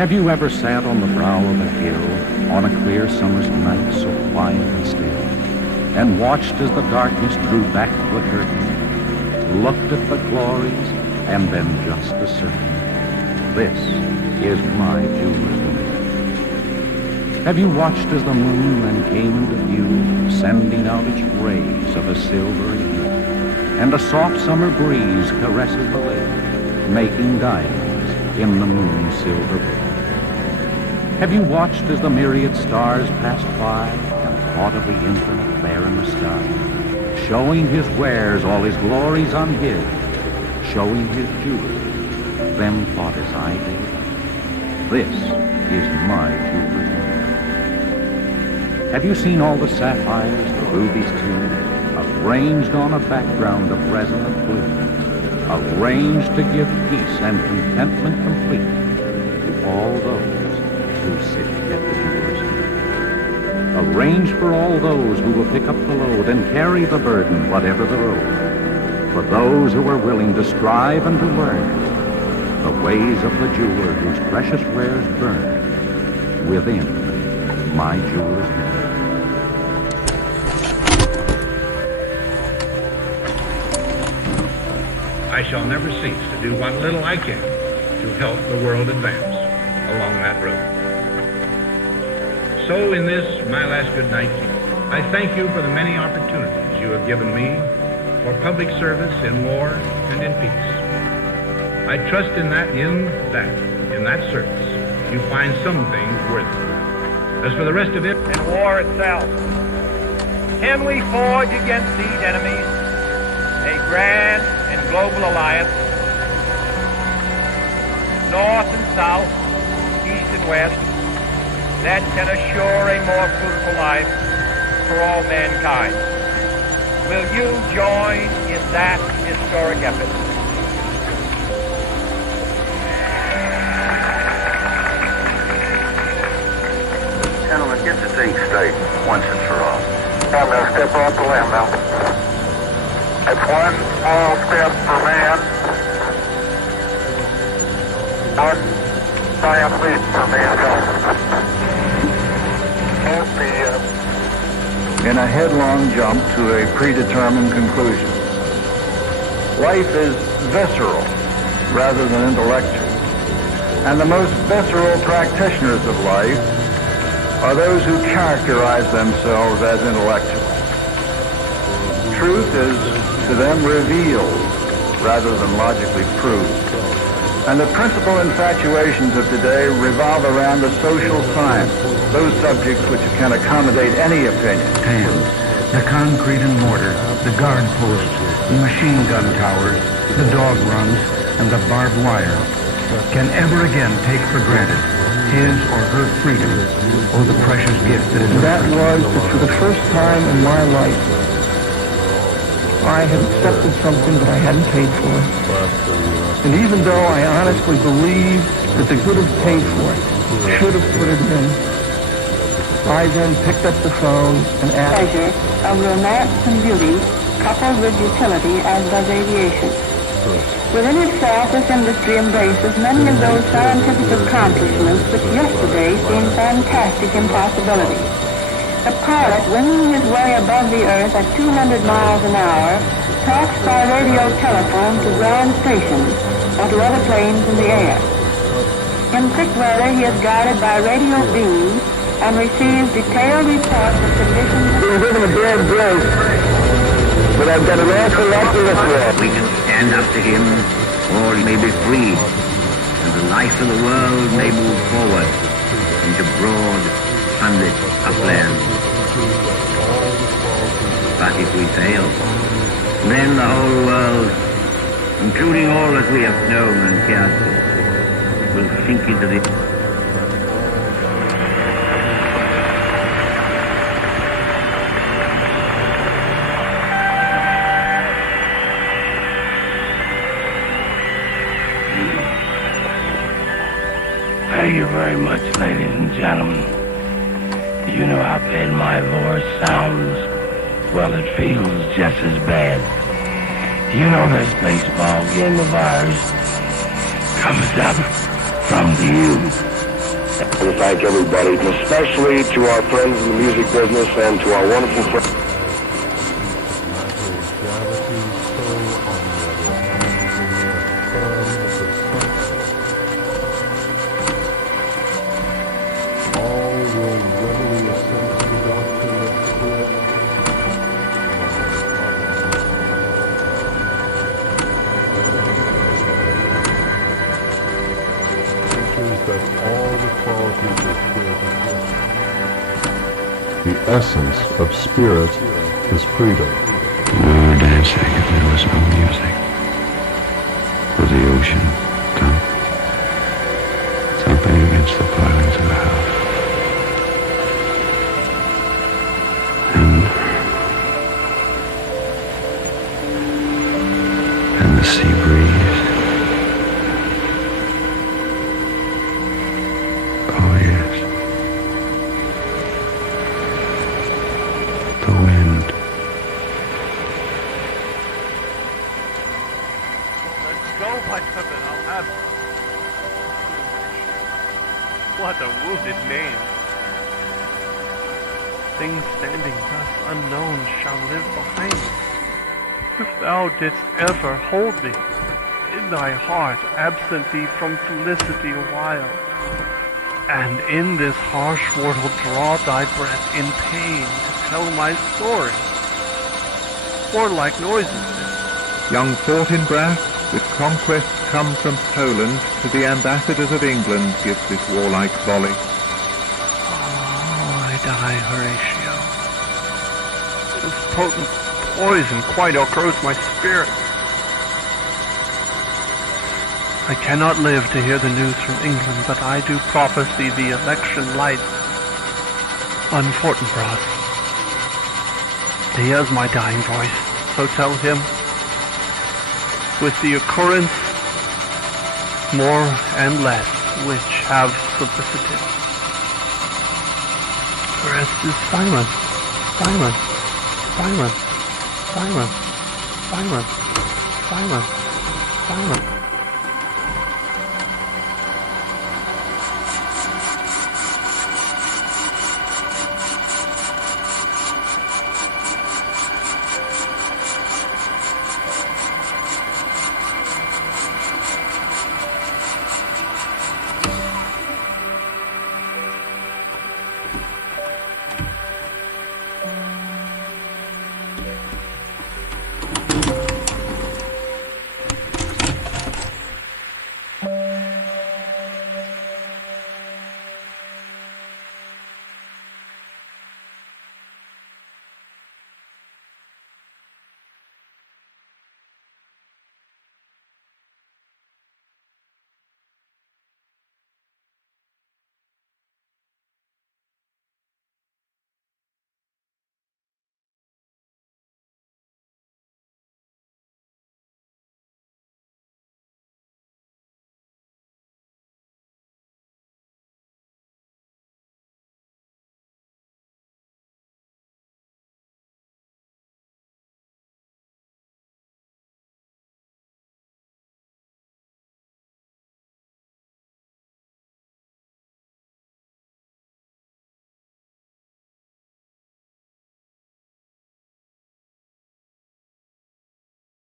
Have you ever sat on the brow of a hill on a clear summer's night so quiet and still, and watched as the darkness drew back the curtain, looked at the glories, and then just ascertained, this is my jeweler's window? Have you watched as the moon then came into view, sending out its rays of a silvery hue, and a soft summer breeze caresses the lake, making diamonds in the moon's silver veil? Have you watched as the myriad stars passed by and thought of the infinite there in the sky, showing his wares, all his glories on his, showing his jewels, then thought as I did, this is my jeweler's window? Have you seen all the sapphires, the rubies too, arranged on a background of resonant blue, arranged to give peace and contentment complete to all those who sit at the jeweler's feet, arranged for all those who will pick up the load and carry the burden, whatever the road, for those who are willing to strive and to learn the ways of the jeweler whose precious wares burn within my jeweler's window. I shall never cease to do what little I can to help the world advance along that road. So in this, my last good night, I thank you for the many opportunities you have given me for public service in war and in peace. I trust in that service, you find some things worthy. As for the rest of it, and war itself, can we forge against these enemies a grand and global alliance, north and south, east and west, that can assure a more fruitful life for all mankind? Will you join in that historic effort? Gentlemen, get the thing straight once and for all. I'm going to step off the limb now. It's one small step for man, one giant leap for mankind. In a headlong jump to a predetermined conclusion. Life is visceral rather than intellectual. And the most visceral practitioners of life are those who characterize themselves as intellectuals. Truth is to them revealed rather than logically proved. And the principal infatuations of today revolve around the social sciences, those subjects which can accommodate any opinion. The concrete and mortar, the guard posts, the machine gun towers, the dog runs, and the barbed wire can ever again take for granted his or her freedom or the precious gift that is that was that for the first time in my life, I had accepted something that I hadn't paid for. And even though I honestly believed that the good have paid for it, should have put it in, I then picked up the phone and asked. Pleasure of romance and beauty coupled with utility as does aviation. Within itself, this industry embraces many of those scientific accomplishments which yesterday seemed fantastic impossibilities. The pilot, winging his way above the earth at 200 miles an hour, talks by radio telephone to ground stations or to other planes in the air. In thick weather, he is guided by radio beams and receives detailed reports of conditions. We're given a bad break, but I've got an awful lot to look for. We can stand up to him, or he may be free, and the life of the world may move forward into broad, sunlit uplands. But if we fail, then the whole world, including all that we have known and cared for, will sink into the... Thank you very much, ladies and gentlemen. Do you know how bad my voice sounds? Well, it feels just as bad. You know this baseball game of ours comes up from the U. to thank everybody, especially to our friends in the music business and to our wonderful friends. The essence of spirit is freedom. We were dancing if there was no music. Or the ocean thumping against the pilings of the house. And the sea breeze. Oh yes. The wind. Let's go, by heaven, I'll have it. What a wounded name. Things standing thus unknown shall live behind me. If thou didst ever hold me in thy heart, absent thee from felicity a while, and in this harsh world draw thy breath in pain to tell my story. Warlike noises. Young Fortinbras, with conquest come from Poland, to the ambassadors of England gives this warlike volley. Oh, I die, Horatio. This potent poison quite outgrows my spirit. I cannot live to hear the news from England, but I do prophesy the election light on Fortinbras. He has my dying voice, so tell him, with the occurrence more and less which have solicited. The rest is silence, silence, silence, silence, silence, silence, silence.